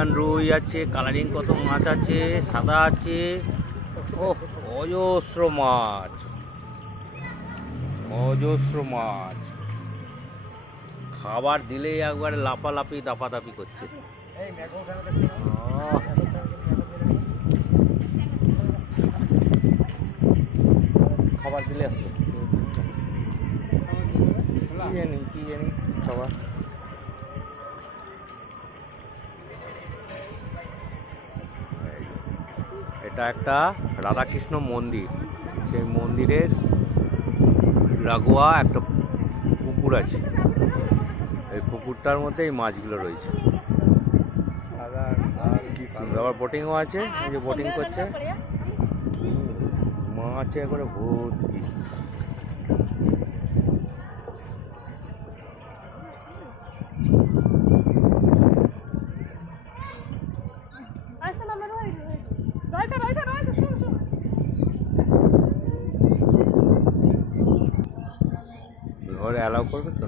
American রুই আছে, colouring কত মাছ আছে, সাদা আছে। ও অজস্র মাছ, অজস্র মাছ। খাবার দিলেই একবারে লাফালাফি দাপাদাপি করছে। খাবার দিলে কি জানি খাবার। এটা একটা রাধাকৃষ্ণ মন্দির, সেই মন্দিরের লাগোয়া একটা পুকুর আছে, এই পুকুরটার মধ্যে এই মাছগুলো রয়েছে। কি সুন্দর, আবার বোটিংও আছে, এই যে বোটিং করছে, মাছে একবারে ভর্তি। ঘরে অ্যালাউ করবে তো?